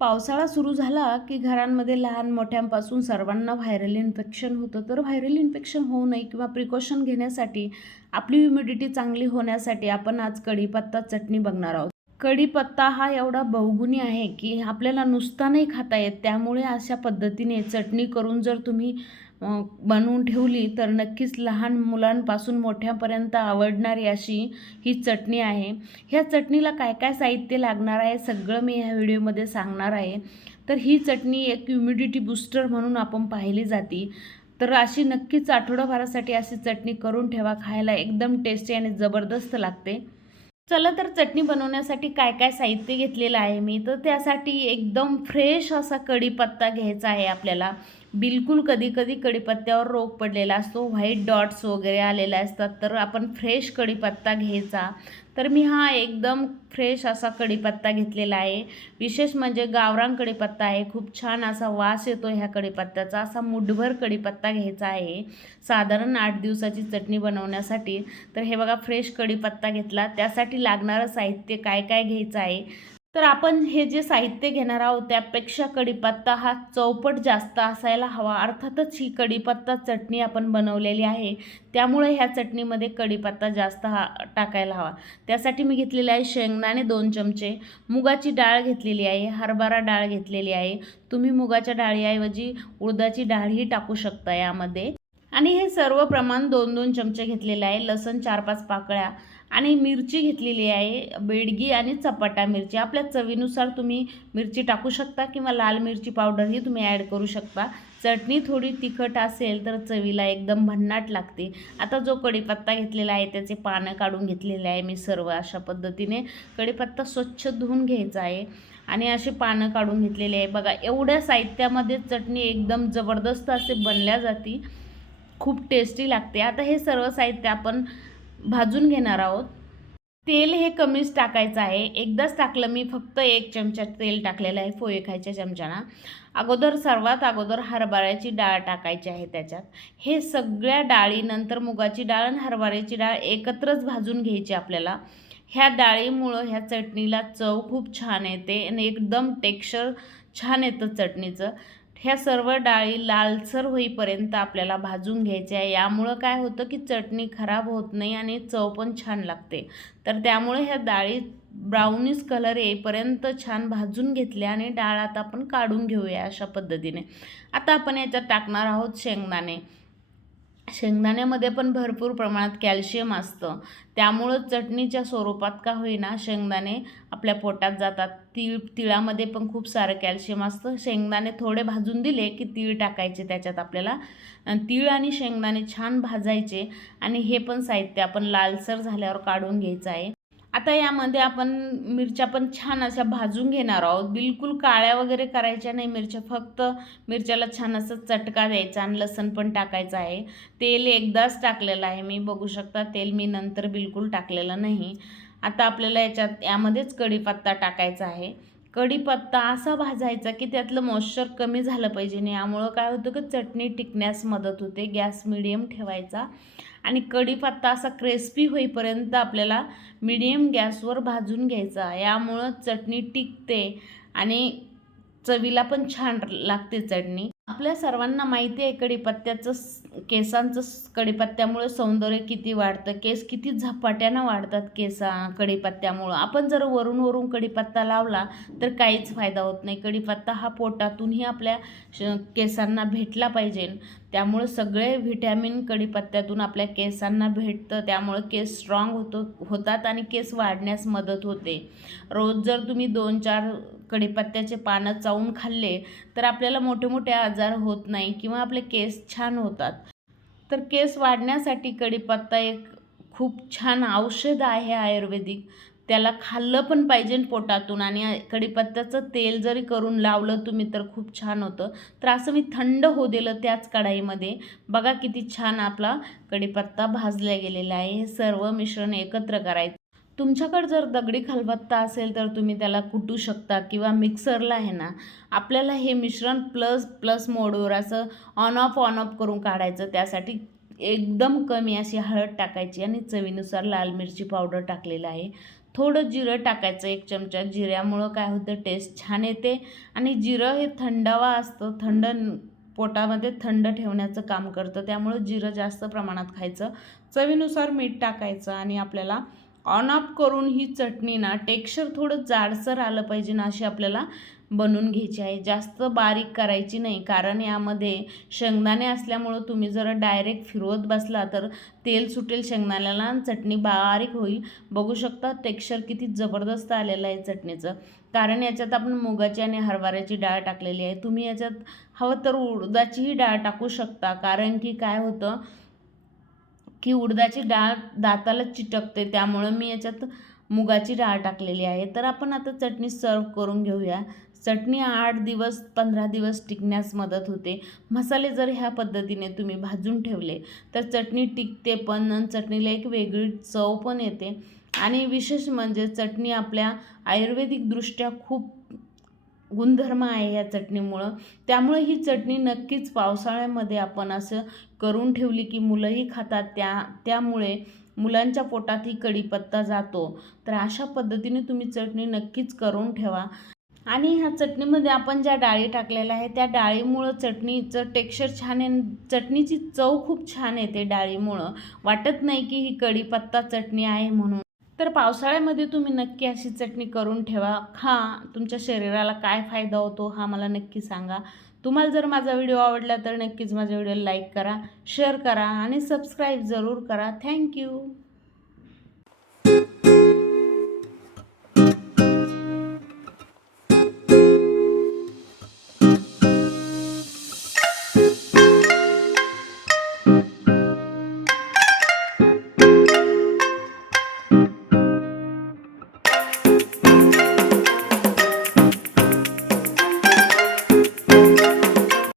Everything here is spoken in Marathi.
पावसाळा सुरू झाला की घरांमध्ये लहान मोठ्यांपासून सर्वांना व्हायरल इन्फेक्शन होतं. तर व्हायरल इन्फेक्शन होऊ नये किंवा प्रिकॉशन घेण्यासाठी आपली ह्युमिडिटी चांगली होण्यासाठी आपण आज कढीपत्ता चटणी बघणार आहोत. कढीपत्ता हा एवढा बहुगुणी आहे की आपल्याला नुसता नाही खाता येत. त्यामुळे अशा पद्धतीने चटणी करून जर तुम्ही बनवून ठेवली तर नक्कीच लहान मुलांपासून मोठ्यापर्यंत आवडणारी अशी ही चटणी आहे. ह्या चटणीला काय काय साहित्य लागणार आहे सगळं मी ह्या व्हिडिओमध्ये सांगणार आहे. तर ही चटणी एक ह्युमिडिटी बूस्टर म्हणून आपण पाहिली जाते. तर अशी नक्कीच आठवडाभरासाठी अशी चटणी करून ठेवा खायला एकदम टेस्टी आणि जबरदस्त लागते. चला तर चटणी बनवण्यासाठी काय काय साहित्य घेतलेलं आहे मी? तर त्यासाठी एकदम फ्रेश असा कढीपत्ता घ्यायचा आहे आपल्याला. बिलकुल कधी कधी कढीपत्त्यावर रोग पडलेला असतो. व्हाईट डॉट्स वगैरे आलेले असतात. तर आपण फ्रेश कढीपत्ता घ्यायचा. तर मी हा एकदम फ्रेश असा कढीपत्ता घेतलेला आहे. विशेष म्हणजे गावरान कढीपत्ता आहे. खूप छान असा वास येतो ह्या कढीपत्त्याचा. असा मुठभर कढीपत्ता घ्यायचा आहे. साधारण आठ दिवसाची चटणी बनवण्यासाठी. तर हे बघा फ्रेश कढीपत्ता घेतला. त्यासाठी लागणारं साहित्य काय काय घ्यायचं आहे? तर आपण हे जे साहित्य घेणार आहोत त्यापेक्षा कढीपत्ता हा चौपट जास्त असायला हवा. अर्थातच ही कढीपत्ता चटणी आपण बनवलेली आहे. त्यामुळे ह्या चटणीमध्ये कढीपत्ता जास्त हा टाकायला हवा. त्यासाठी मी घेतलेले आहे शेंगदाणे दोन चमचे. मुगाची डाळ घेतलेली आहे. हरभरा डाळ घेतलेली आहे. तुम्ही मुगाच्या डाळीऐवजी उडदाची डाळही टाकू शकता यामध्ये. आणि हे सर्व प्रमाण दोन दोन चमचे घेतलेले आहे. लसण चार पाच पाकळ्या. आणि मिरची घेतलेली आहे बेडगी आणि चपाटा मिरची. आपल्या चवीनुसार तुम्ही मिरची टाकू शकता किंवा लाल मिरची पावडरही तुम्ही ॲड करू शकता. चटणी थोडी तिखट असेल तर चवीला एकदम भन्नाट लागते. आता जो कढीपत्ता घेतलेला आहे त्याचे पानं काढून घेतलेले आहे मी सर्व अशा पद्धतीने. कढीपत्ता स्वच्छ धुवून घ्यायचा आहे आणि असे पानं काढून घेतलेले आहे. बघा एवढ्या साहित्यामध्ये चटणी एकदम जबरदस्त असे बनल्या जाती. खूप टेस्टी लागते. आता हे सर्व साहित्य आपण भाजून घेणार आहोत. तेल हे कमीच टाकायचं आहे. एकदाच टाकलं मी फक्त एक चमचा तेल टाकलेलं आहे फोये खायच्या चमच्याना. अगोदर सर्वात अगोदर हरभऱ्याची डाळ टाकायची आहे त्याच्यात. हे सगळ्या डाळीनंतर मुगाची डाळ आणि हरभऱ्याची डाळ एकत्रच भाजून घ्यायची आपल्याला. ह्या डाळीमुळं ह्या चटणीला चव खूप छान येते आणि एकदम टेक्स्चर छान येतं चटणीचं. ह्या सर्व डाळी लालसर होईपर्यंत आपल्याला भाजून घ्यायच्या आहे. यामुळं काय होतं की चटणी खराब होत नाही आणि चव पण छान लागते. तर त्यामुळे ह्या डाळी ब्राउनिश कलर येईपर्यंत छान भाजून घेतल्या आणि डाळ आता आपण काढून घेऊया अशा पद्धतीने. आता आपण याच्यात टाकणार आहोत शेंगदाणे. शेंगदाण्यामध्ये पण भरपूर प्रमाणात कॅल्शियम असतं. त्यामुळं चटणीच्या स्वरूपात का होईना शेंगदाणे आपल्या पोटात जातात. तीळ तिळामध्ये पण खूप सारं कॅल्शियम असतं. शेंगदाणे थोडे भाजून दिले की तीळ टाकायचे त्याच्यात आपल्याला. तीळ आणि शेंगदाणे छान भाजायचे. आणि हे पण साहित्य आपण लालसर झाल्यावर काढून घ्यायचं आहे. आता यामध्ये आपण मिरच्या पण छान अशा भाजून घेणार आहोत. बिलकुल काळ्या वगैरे करायच्या नाही मिरच्या फक्त मिरच्याला छान असं चटका द्यायचा आणि लसण पण टाकायचं आहे. तेल एकदाच टाकलेलं आहे मी बघू शकता तेल मी नंतर बिलकुल टाकलेलं नाही. आता आपल्याला याच्यात यामध्येच कढीपत्ता टाकायचा आहे. कढीपत्ता असा भाजायचा की त्यातलं मॉइश्चर कमी झालं पाहिजे. आणि यामुळं काय होतं की चटणी टिकण्यास मदत होते. गॅस मिडियम ठेवायचा. आणि कढीपत्ता असा क्रिस्पी होईपर्यंत आपल्याला मिडियम गॅसवर भाजून घ्यायचा. यामुळं चटणी टिकते आणि चवीला पण छान लागते चटणी. आपल्या सर्वांना माहिती आहे कढीपत्त्याचं केसांचं कडीपत्त्यामुळं सौंदर्य किती वाढतं केस किती झपाट्यानं वाढतात केसा कढीपत्त्यामुळं. आपण जर वरून वरून कडीपत्ता लावला तर काहीच फायदा होत नाही. कढीपत्ता हा पोटातूनही आपल्या श केसांना भेटला पाहिजे. त्यामुळं सगळे व्हिटॅमिन कढीपत्त्यातून आपल्या केसांना भेटतं. त्यामुळं केस स्ट्रॉंग होतो होतात आणि केस वाढण्यास मदत होते. रोज जर तुम्ही दोन चार कढीपत्त्याचे पानं चावून खाल्ले तर आपल्याला मोठे मोठे आजार होत नाही किंवा आपले केस छान होतात. तर केस वाढण्यासाठी कढीपत्ता एक खूप छान औषध आहे आयुर्वेदिक. त्याला खाल्लं पण पाहिजे पोटातून आणि कढीपत्त्याचं तेल जरी करून लावलं तुम्ही तर खूप छान होतं. तर असं मी थंड होऊ दिलं त्याच कढाईमध्ये. बघा किती छान आपला कढीपत्ता भाजला गेलेला आहे. हे सर्व मिश्रण एकत्र करायचं. तुमच्याकडे जर दगडी खलबत्ता असेल तर तुम्ही त्याला कुटू शकता किंवा मिक्सरला आहे ना आपल्याला हे मिश्रण प्लस प्लस मोडवर असं ऑन ऑफ ऑन ऑफ करून काढायचं. त्यासाठी एकदम कमी अशी हळद टाकायची आणि चवीनुसार लाल मिरची पावडर टाकलेलं आहे. थोडं जिरं टाकायचं एक चमचा. जिऱ्यामुळं काय होतं टेस्ट छान येते आणि जिरं हे थंडावा असतं. थंड पोटामध्ये थंड ठेवण्याचं काम करतं. त्यामुळं जिरं जास्त प्रमाणात खायचं. चवीनुसार मीठ टाकायचं आणि आपल्याला ऑन ऑफ करून ही चटणी ना टेक्स्चर थोडं जाडसर आलं पाहिजे ना अशी आपल्याला बनवून घ्यायची आहे. जास्त बारीक करायची नाही कारण यामध्ये शेंगदाणे असल्यामुळं तुम्ही जर डायरेक्ट फिरवत बसला तर तेल सुटेल शेंगदाण्याला आणि चटणी बारीक होईल. बघू शकता टेक्स्चर किती जबरदस्त आलेलं आहे चटणीचं. कारण याच्यात आपण मुगाची आणि हरभऱ्याची डाळ टाकलेली आहे. तुम्ही याच्यात हवं तर उडदाचीही डाळ टाकू शकता. कारण की काय होतं की उडदाची डाळ दाताला चिटकते त्यामुळं मी याच्यात मुगाची डाळ टाकलेली आहे. तर आपण आता चटणी सर्व करून घेऊया. चटणी आठ दिवस पंधरा दिवस टिकण्यास मदत होते. मसाले जर ह्या पद्धतीने तुम्ही भाजून ठेवले तर चटणी टिकते पण चटणीला एक वेगळी चव पण येते. आणि विशेष म्हणजे चटणी आपल्या आयुर्वेदिकदृष्ट्या खूप गुणधर्म आहे या चटणीमुळं. त्यामुळे ही चटणी नक्कीच पावसाळ्यामध्ये आपण असं करून ठेवली की मुलंही खातात त्या त्यामुळे मुलांच्या पोटातही कढीपत्ता जातो. तर अशा पद्धतीने तुम्ही चटणी नक्कीच करून ठेवा. आणि ह्या चटणीमध्ये आपण ज्या डाळी टाकलेल्या आहे त्या डाळीमुळं चटणीचं टेक्स्चर छान आहे चटणीची चव खूप छान येते डाळीमुळं. वाटत नाही की ही कढीपत्ता चटणी आहे म्हणून. तर पावसाळ्यामध्ये तुम्ही नक्की अशी चटणी करून ठेवा. खा तुमच्या शरीराला काय फायदा होतो हा मला नक्की सांगा. तुम्हाला जर माझा व्हिडिओ आवडला तर नक्कीच माझ्या व्हिडिओला लाईक करा शेअर करा आणि सबस्क्राईब जरूर करा. थँक्यू